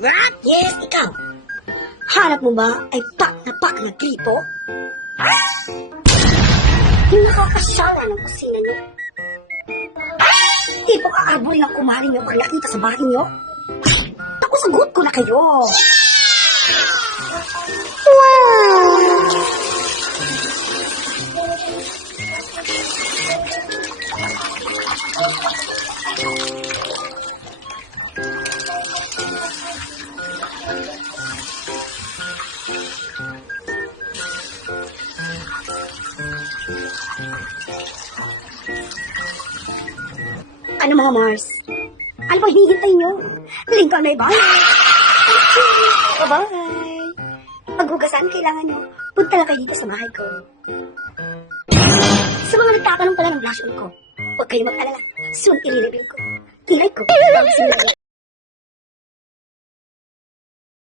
What? Yes, ikaw. Hanap mo ba ay pak na pak na gripo? Yung nakakasala ng kusina niyo. Tipo kaarborin ang kumari niyo pag nakita sa bahay niyo. Ako sagot ko na kayo. Wow! Ano mga Mars? Ano pang hinihintay nyo? Lincoln may bye. Bye-bye. Paghugasan kailangan nyo, punta lang kayo dito sa bahay ko. Sa mga nagtatanong pala ng blush on ko, huwag kayong mag-alala. Soon i-reveal ko. Kilay ko.